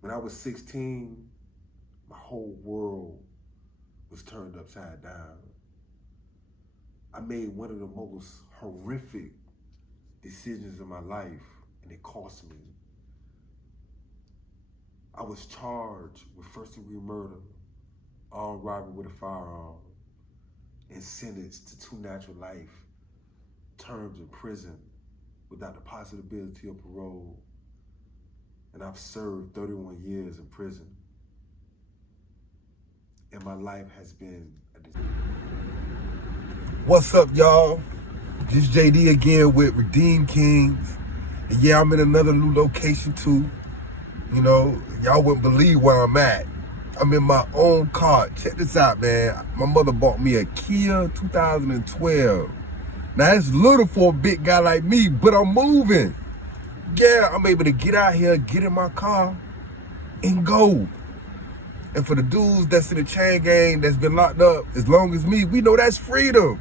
When I was 16, my whole world was turned upside down. I made one of the most horrific decisions in my life, and it cost me. I was charged with first-degree murder, armed robbery with a firearm, and sentenced to 2 natural life terms in prison without the possibility of parole. And I've served 31 years in prison. And my life has been a disaster. What's up, y'all? This JD again with Redeem Kings. And yeah, I'm in another new location too. You know, y'all wouldn't believe where I'm at. I'm in my own car. Check this out, man. My mother bought me a Kia 2012. Now, it's little for a big guy like me, but I'm moving. Yeah, I'm able to get out here, get in my car, and go. And for the dudes that's in the chain gang that's been locked up as long as me, we know that's freedom.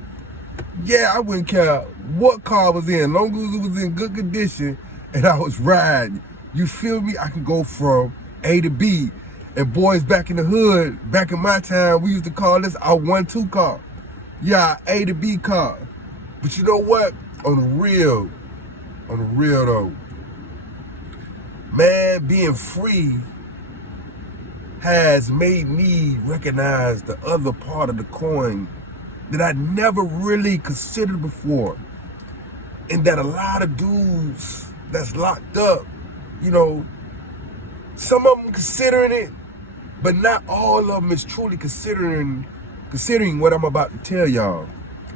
Yeah, I wouldn't care what car I was in, as long as it was in good condition and I was riding. You feel me? I can go from A to B. And boys back in the hood, back in my time, we used to call this our 1-2 car. Yeah, A to B car. But you know what? On the real though, man, being free has made me recognize the other part of the coin that I never really considered before. And that a lot of dudes that's locked up, you know, some of them considering it, but not all of them is truly considering what I'm about to tell y'all.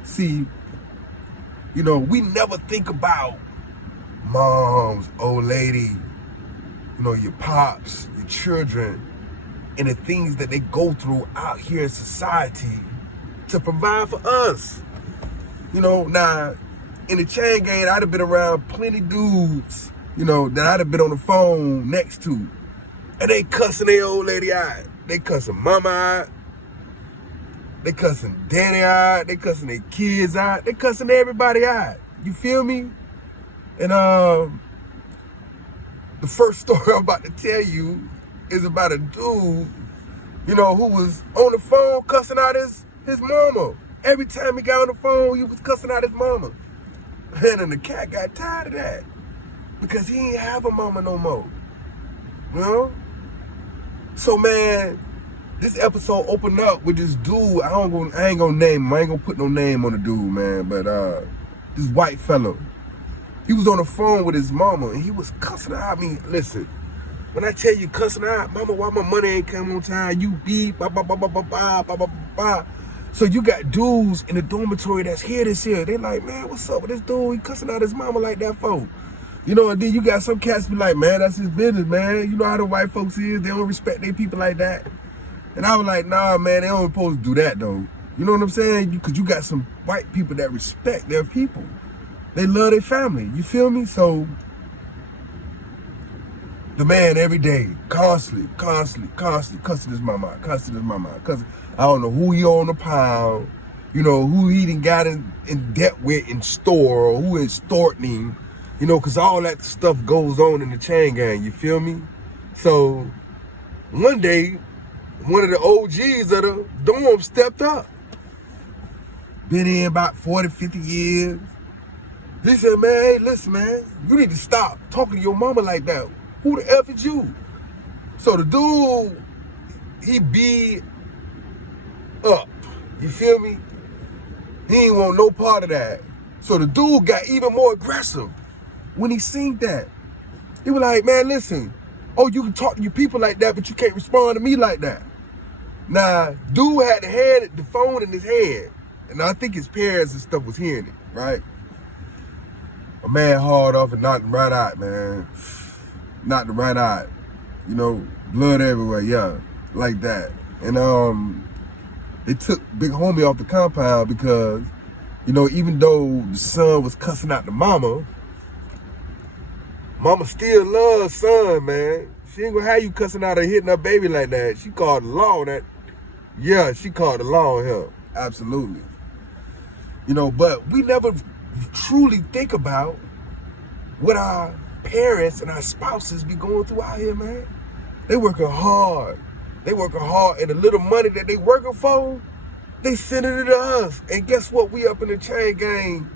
See, you know, we never think about moms, old lady, you know, your pops, your children, and the things that they go through out here in society to provide for us. You know, now, in the chain gang, I'd have been around plenty dudes, you know, that I'd have been on the phone next to. And they cussing their old lady out. They cussing mama out. They cussing daddy out. They cussing their kids out. They cussing everybody out. You feel me? And the first story I'm about to tell you is about a dude, you know, who was on the phone cussing out his mama. Every time he got on the phone, he was cussing out his mama. And the cat got tired of that because he ain't have a mama no more. You know? So, man, this episode opened up with this dude. I ain't gonna name him. I ain't gonna put no name on the dude, man. But this white fella, he was on the phone with his mama and he was cussing out. I mean, listen, when I tell you cussing out, mama, why my money ain't come on time? You beep, ba ba ba ba ba ba ba ba ba. So you got dudes in the dormitory that's here this year. They like, man, what's up with this dude? He cussing out his mama like that for? You know, and then you got some cats be like, man, that's his business, man. You know how the white folks is. They don't respect their people like that. And I was like, nah, man, they don't supposed to do that, though. You know what I'm saying? Because you got some white people that respect their people. They love their family. You feel me? So the man every day, constantly cussing his mama out, cussing his mama out. Cussing. I don't know who he on the pound, you know, who he done got in debt with in store, or who extorting him, you know, because all that stuff goes on in the chain gang, you feel me? So one day, one of the OGs of the dorm stepped up. Been in about 40, 50 years. He said, man, hey, listen, man, you need to stop talking to your mama like that. Who the F is you? So the dude, he beat up. You feel me? He ain't want no part of that. So the dude got even more aggressive when he seen that. He was like, man, listen, oh, you can talk to your people like that, but you can't respond to me like that. Now, dude had the phone in his hand, and I think his parents and stuff was hearing it, right? A man hauled off and knocked him right out, man. Knocked him right out. You know, blood everywhere, yeah, like that. And they took Big Homie off the compound because, you know, even though the son was cussing out the mama still loves son, man. She ain't gonna have you cussing out or hitting her baby like that. She called the law on that. Yeah, she called the law on him. Absolutely. You know, but we never truly think about what our parents and our spouses be going through out here, man. They working hard. They working hard, and the little money that they working for, they sending it to us. And guess what? We up in the chain gang,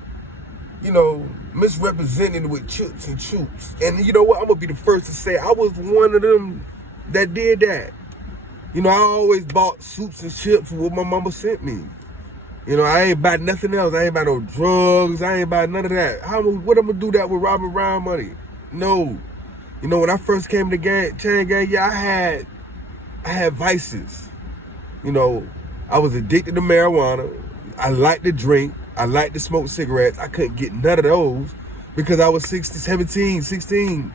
misrepresented with chips and choops. And you know what? I'm gonna be the first to say I was one of them that did that. I always bought soups and chips with what my mama sent me. I ain't buy nothing else. I ain't buy no drugs. I ain't buy none of that. What I'm gonna do that with robbing around money? No. When I first came to the chain gang, yeah, I had vices. I was addicted to marijuana. I liked to drink. I liked to smoke cigarettes. I couldn't get none of those because I was 16.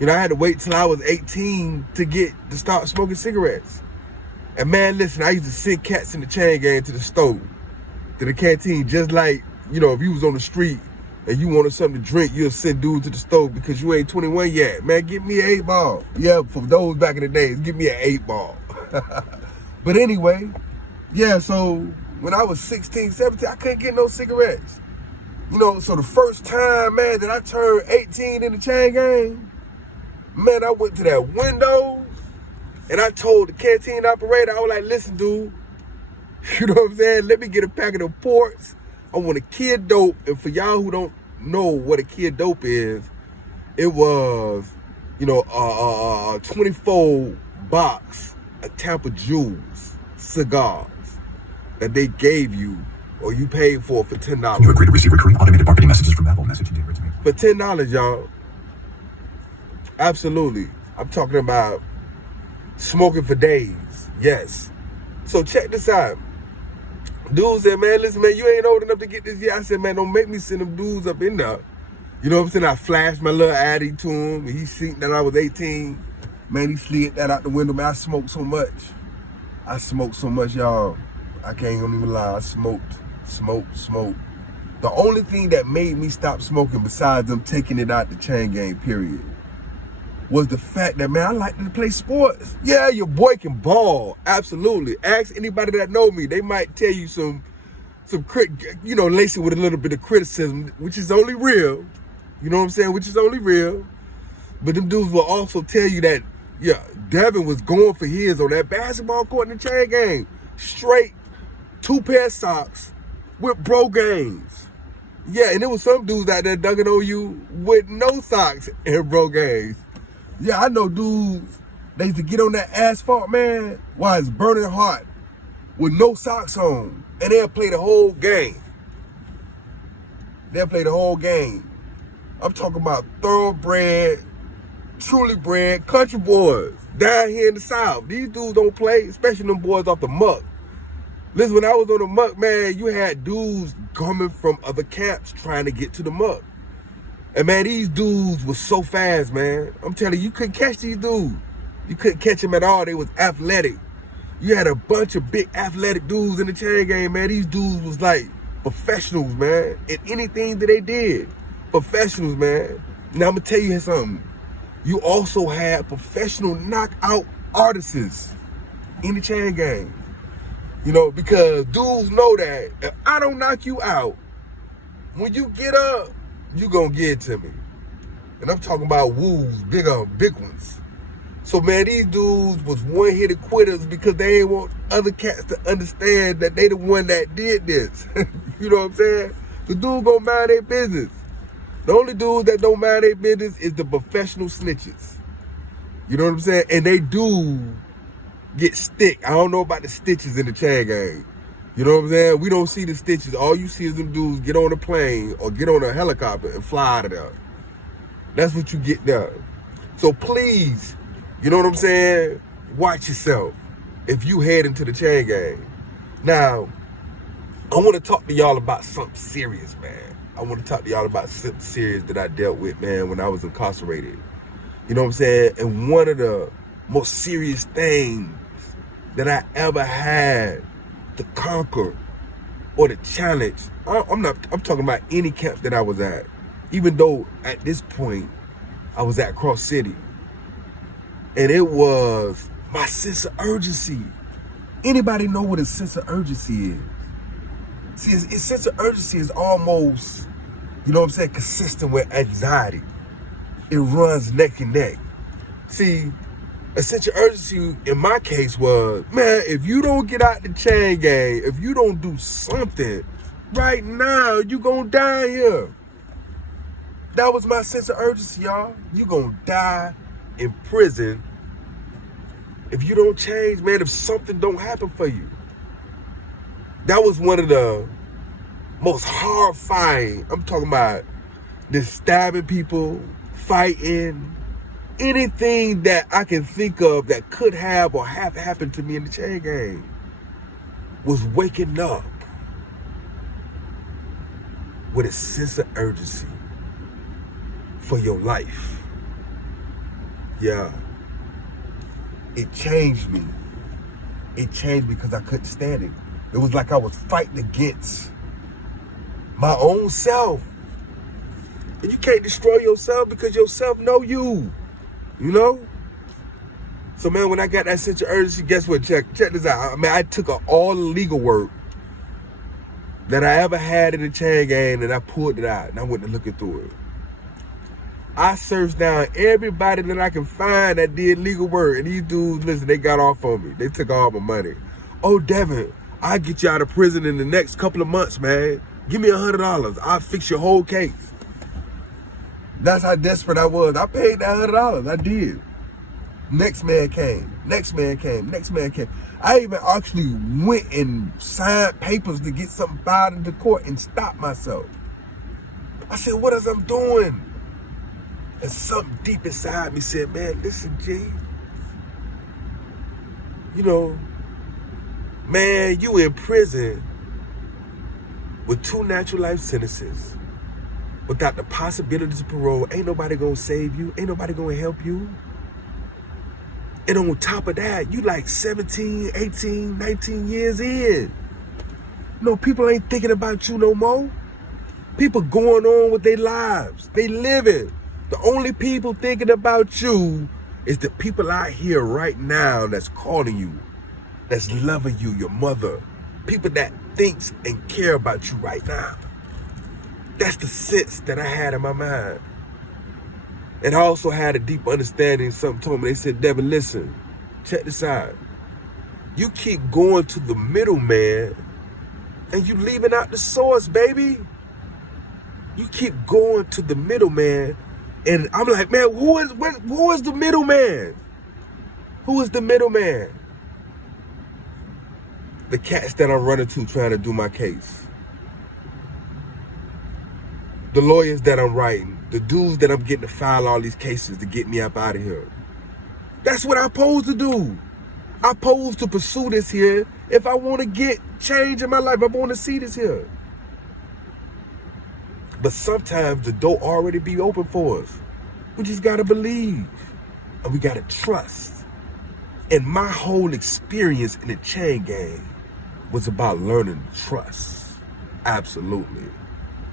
I had to wait till I was 18 to start smoking cigarettes. And man, listen, I used to send cats in the chain gang to the stove, to the canteen, just like, if you was on the street and you wanted something to drink, you'll send dudes to the stove because you ain't 21 yet. Man, give me an 8-ball. Yeah, for those back in the days, give me an 8-ball. But anyway, yeah, so when I was 16, 17, I couldn't get no cigarettes. So the first time, man, that I turned 18 in the chain gang, man, I went to that window and I told the canteen operator, I was like, listen, dude, you know what I'm saying? Let me get a packet of ports. I want a kid dope. And for y'all who don't know what a kid dope is, it was, a 24 box of Tampa Jewels cigars that they gave you or you paid for $10. You agree to receive recurring automated marketing messages from Apple. Message you did to me. For $10, y'all. Absolutely. I'm talking about smoking for days. Yes. So check this out. Dude said, man, listen, man, you ain't old enough to get this yet. I said, man, don't make me send them dudes up in there. You know what I'm saying? I flashed my little Addy to him, and he seen that I was 18. Man, he slid that out the window. Man, I smoked so much. Y'all. I can't even lie. I smoked. The only thing that made me stop smoking, besides them taking it out the chain gang, period, was the fact that, man, I like to play sports. Yeah, your boy can ball. Absolutely. Ask anybody that know me. They might tell you some lace it with a little bit of criticism, which is only real. You know what I'm saying? Which is only real. But them dudes will also tell you that, yeah, Devin was going for his on that basketball court in the chain gang. Straight 2 pair of socks with bro games. Yeah, and there was some dudes out there dunking on you with no socks and bro games. Yeah, I know dudes, they used to get on that asphalt, man, while it's burning hot with no socks on. And they'll play the whole game. I'm talking about thoroughbred, truly bred country boys down here in the South. These dudes don't play, especially them boys off the muck. Listen, when I was on the muck, man, you had dudes coming from other camps trying to get to the muck. And man, these dudes was so fast, man. I'm telling you, you couldn't catch these dudes. You couldn't catch them at all. They was athletic. You had a bunch of big athletic dudes in the chain game, man. These dudes was like professionals, man. In anything that they did. Professionals, man. Now I'm gonna tell you something. You also had professional knockout artists in the chain game. Because dudes know that if I don't knock you out, when you get up, you gonna get it to me. And I'm talking about woos, big ones. So man, these dudes was one-hitter quitters because they ain't want other cats to understand that they the one that did this. You know what I'm saying? The dude gonna mind their business. The only dudes that don't mind their business is the professional snitches. You know what I'm saying? And they do get stick. I don't know about the stitches in the chain gang. You know what I'm saying? We don't see the stitches. All you see is them dudes get on a plane or get on a helicopter and fly out of there. That's what you get there. So please, you know what I'm saying? Watch yourself if you head into the chain gang. Now, I want to talk to y'all about something serious, man. I want to talk to y'all about something serious that I dealt with, man, when I was incarcerated. You know what I'm saying? And one of the most serious things that I ever had to conquer or to challenge. I'm talking about any camp that I was at. Even though at this point I was at Cross City. And it was my sense of urgency. Anybody know what a sense of urgency is? See, a sense of urgency is almost, you know what I'm saying, consistent with anxiety. It runs neck and neck. See, A sense of urgency in my case was, man, if you don't get out the chain gang, if you don't do something right now, you gonna die here. That was my sense of urgency, y'all. You gonna die in prison if you don't change, man, if something don't happen for you. That was one of the most horrifying. I'm talking about this stabbing people, fighting, anything that I can think of that could have or have happened to me in the chain gang was waking up with a sense of urgency for your life. Yeah. It changed me. It changed because I couldn't stand it. It was like I was fighting against my own self. And you can't destroy yourself because yourself know you. You know? So, man, when I got that sense of urgency, guess what? Check this out. I mean, I took all the legal work that I ever had in the chain gang and I pulled it out and I went to looking through it. I searched down everybody that I can find that did legal work. And these dudes, listen, they got off on me. They took all my money. Oh, Devin, I'll get you out of prison in the next couple of months, man. Give me $100. I'll fix your whole case. That's how desperate I was. I paid that $100. I did. Next man came. Next man came. Next man came. I even actually went and signed papers to get something filed into court and stopped myself. I said, what is I'm doing? And something deep inside me said, man, listen, G. You know, man, you in prison with 2 natural life sentences without the possibility of parole. Ain't nobody gonna save you. Ain't nobody gonna help you. And on top of that, you like 17, 18, 19 years in. No, people ain't thinking about you no more. People going on with their lives. They living. The only people thinking about you is the people out here right now that's calling you, that's loving you, your mother. People that thinks and care about you right now. That's the sense that I had in my mind. And I also had a deep understanding. Something told me, they said, Devin, listen, check this out. You keep going to the middleman and you leaving out the source, baby. You keep going to the middleman. And I'm like, man, who is the middleman? Who is the middleman? The cats that I'm running to trying to do my case. The lawyers that I'm writing. The dudes that I'm getting to file all these cases to get me up out of here. That's what I'm supposed to do. I'm supposed to pursue this here if I want to get change in my life. I want to see this here. But sometimes the door already be open for us. We just got to believe. And we got to trust. And my whole experience in the chain gang was about learning to trust. Absolutely.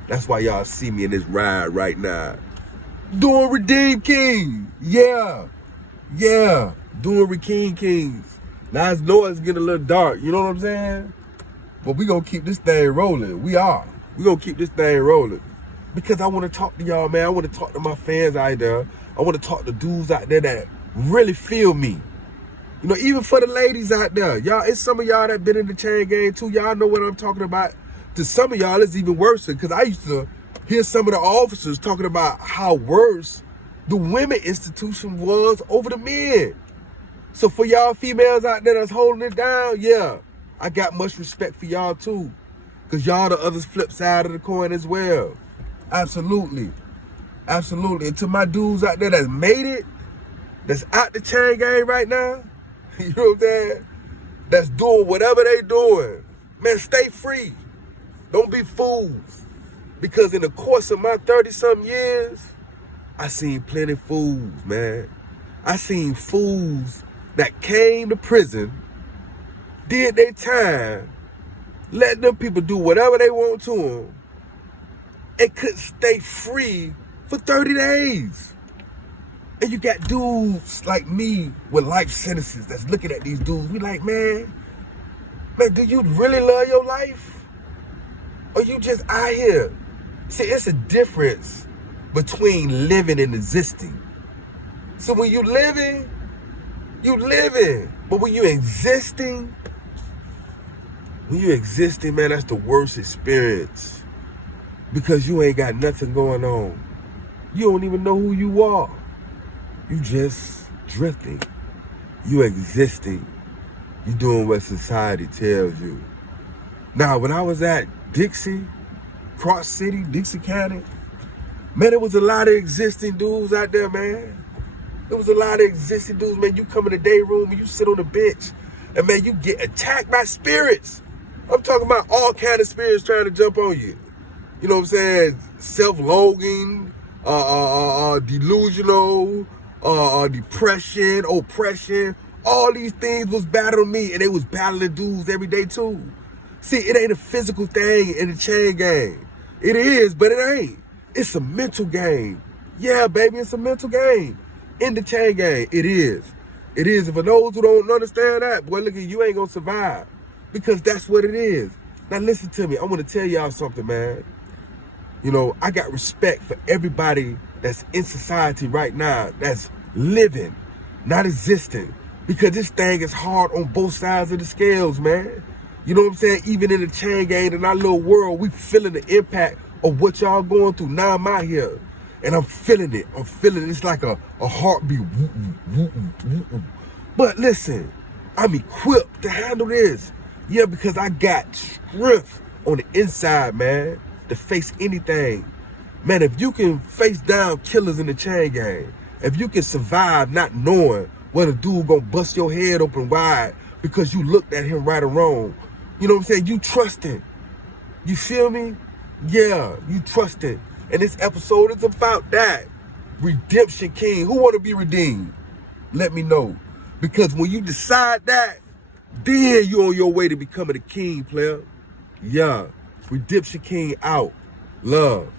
That's why y'all see me in this ride right now. Doing Redeem King. Yeah. Doing Redeem Kings. Now I know it's getting a little dark. You know what I'm saying? But we going to keep this thing rolling. We are. We going to keep this thing rolling. Because I want to talk to y'all, man. I want to talk to my fans out there. I want to talk to dudes out there that really feel me. You know, even for the ladies out there. Y'all, it's some of y'all that been in the chain gang too. Y'all know what I'm talking about. To some of y'all, it's even worse. Because I used to hear some of the officers talking about how worse the women institution was over the men. So for y'all females out there that's holding it down, yeah, I got much respect for y'all too. Because y'all the other flip side of the coin as well. Absolutely. And to my dudes out there that made it, that's out the chain gang right now, you know what I'm saying? That's doing whatever they doing. Man, stay free. Don't be fools. Because in the course of my 30-something years, I seen plenty of fools, man. I seen fools that came to prison, did their time, let them people do whatever they want to them, and couldn't stay free for 30 days. And you got dudes like me with life sentences that's looking at these dudes. We like, man, do you really love your life? Or you just out here? See, it's a difference between living and existing. So when you living, You living. But when you existing, man, that's the worst experience. Because you ain't got nothing going on. You don't even know who you are. You just drifting. You existing. You doing what society tells you. Now, when I was at Dixie, Cross City, Dixie County, man, there was a lot of existing dudes out there, man. There was a lot of existing dudes, man. You come in the day room and you sit on the bench, and man, you get attacked by spirits. I'm talking about all kind of spirits trying to jump on you. You know what I'm saying? Self-loathing, delusional, depression, oppression. All these things was battling me, and they was battling dudes every day too. See, it ain't a physical thing in the chain gang. It is, but it ain't. It's a mental game. Yeah, baby, it's a mental game. In the chain gang, it is. It is. And for those who don't understand that, boy, look at you ain't gonna survive. Because that's what it is. Now listen to me. I want to tell y'all something, man. You know, I got respect for everybody that's in society right now, that's living, not existing. Because this thing is hard on both sides of the scales, man. You know what I'm saying? Even in the chain gang, in our little world, we feeling the impact of what y'all going through. Now I'm out here, and I'm feeling it. It's like a heartbeat. But listen, I'm equipped to handle this. Yeah, because I got strength on the inside, man, to face anything. Man, if you can face down killers in the chain gang, if you can survive not knowing whether a dude gonna bust your head open wide because you looked at him right or wrong, you know what I'm saying? You trust him. You feel me? Yeah, you trust him. And this episode is about that. Redemption King. Who want to be redeemed? Let me know. Because when you decide that, then you're on your way to becoming a king, player. Yeah. Redemption King out. Love.